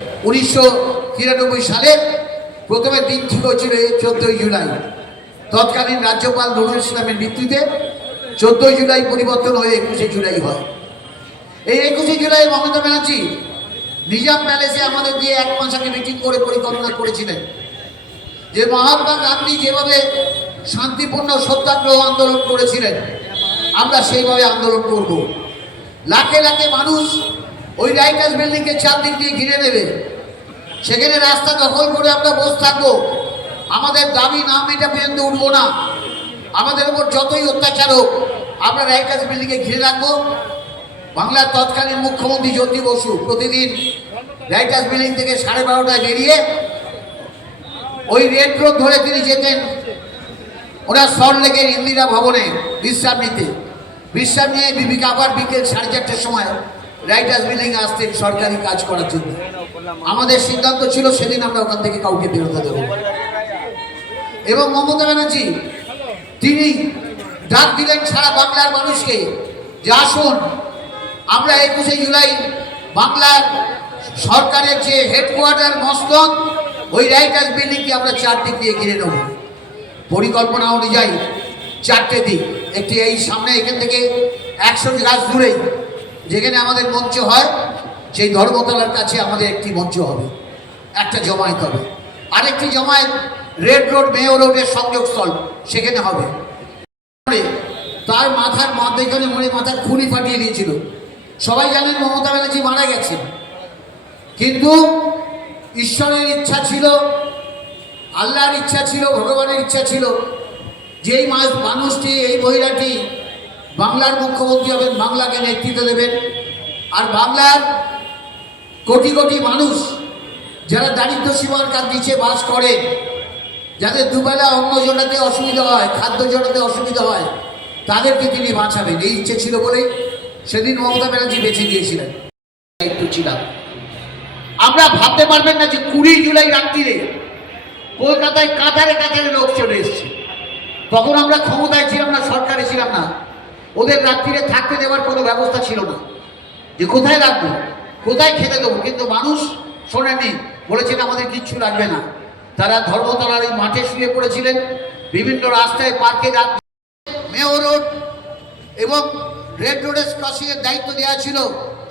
1993 সালে প্রথমে দিন ঠিক হয়েছিল 14ই জুলাই। তৎকালীন রাজ্যপাল নুরুল ইসলামের মৃত্যুতে 14ই জুলাই পরিবর্তন হয়ে 21শে জুলাই হয়। এই 21শে জুলাই মমতা ব্যানার্জি নিজাম প্যালেসে আমাদের দিয়ে এক মাস আগে মিটিং করে পরিকল্পনা করেছিলেন যে মহাত্মা গান্ধী যেভাবে শান্তিপূর্ণ সত্যাগ্রহ আন্দোলন করেছিলেন আমরা সেইভাবে আন্দোলন করব। লাখে লাখে মানুষ ওই রাইটার্স বিল্ডিংকে চারদিক দিয়ে ঘিরে নেবে, সেখানে রাস্তা দখল করে আমরা বসে থাকবো, আমাদের দাবি না মেটা পর্যন্ত উঠবো না। আমাদের উপর যতই অত্যাচার হোক আমরা রাইটার্স বিল্ডিংকে ঘিরে রাখবো। বাংলার তৎকালীন মুখ্যমন্ত্রী জ্যোতি বসু প্রতিদিন রাইটার্স বিল্ডিং থেকে 12:30টায় বেরিয়ে ওই রেড রোড ধরে তিনি যেতেন ওনার সল্টলেকের ইন্দিরা ভবনে বিশ্রাম নিতে। বিশ্রাম নিয়ে বিবিকে আবার বিকেল 4:30টার সময় রাইটার্স বিল্ডিং আসতেন সরকারি কাজ করার জন্য। আমাদের সিদ্ধান্ত ছিল সেদিন আমরা ওখান থেকে কাউকে বেরোতে দেবো। এবং মমতা ব্যানার্জি তিনি ডাক দিলেন সারা বাংলার মানুষকে যে আসুন আমরা 21শে জুলাই বাংলার সরকারের যে হেডকোয়ার্টার মস্তক ওই রাইটার্স বিল্ডিংকে আমরা চারদিক দিয়ে ঘিরে নেব। পরিকল্পনা অনুযায়ী 4টে দিক, একটি এই সামনে এখান থেকে 100 গাছ দূরেই যেখানে আমাদের মঞ্চ হয় সেই ধর্মতলার কাছে আমাদের একটি মঞ্চ হবে, একটা জমায়েত হবে। আরেকটি জমায়েত রেড রোড মেয়র রোডের সংযোগস্থল সেখানে হবে। তার মাথার মাঝখানে মনে মাথার খুলি ফাটিয়ে দিয়েছিল। সবাই জানেন মমতা ব্যানার্জি মারা গেছেন, কিন্তু ঈশ্বরের ইচ্ছা ছিল, আল্লাহর ইচ্ছা ছিল, ভগবানের ইচ্ছা ছিল যে এই মানুষটি এই মহিলাটি বাংলার মুখ্যমন্ত্রী হবেন, বাংলাকে নেতৃত্ব দেবেন। আর বাংলার কোটি কোটি মানুষ যারা দারিদ্র সীমার নিচে বাস করে, যাদের দুবেলা অন্ন জোটাতে অসুবিধা হয়, খাদ্য জোটাতে অসুবিধা হয়, তাদেরকে তিনি বাঁচাবেন এই ইচ্ছে ছিল বলেই সেদিন মমতা ব্যানার্জি বেছে দিয়েছিলেন। দায়িত্ব ছিলাম আমরা। ভাবতে পারবেন না যে 20 জুলাই রাত্রিরে কলকাতায় কাতারে কাতারে লোক চলে এসছে। তখন আমরা ক্ষমতায় ছিলাম না, সরকারে ছিলাম না। ওদের রাত্রিরে থাকতে দেওয়ার কোনো ব্যবস্থা ছিল না, যে কোথায় রাখবো, কোথায় খেতে দেবো। কিন্তু মানুষ শোনেনি, বলেছেন আমাদের কিচ্ছু লাগবে না। তারা ধর্মতলার ওই মাঠে শুয়ে পড়েছিলেন, বিভিন্ন রাস্তায় পার্কে রাত। মেয়র রোড এবং রেড রোডের ক্রসিংয়ের দায়িত্ব দেওয়া ছিল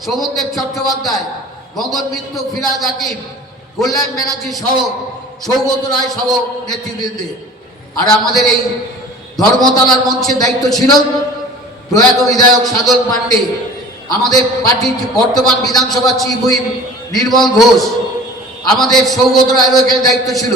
শোভনদেব চট্টোপাধ্যায়, মদন মিত্র, ফিরাদ হাকিম, কল্যাণ ব্যানার্জি সহ, সৌগত রায় সহ নেতৃবৃন্দে। আর আমাদের এই ধর্মতলার মঞ্চের দায়িত্ব ছিল প্রয়াত বিধায়ক সাধন পাণ্ডে, আমাদের পার্টির বর্তমান বিধানসভা চিফ হুইপ নির্মল ঘোষ, আমাদের সৌগত রায়ের দায়িত্ব ছিল।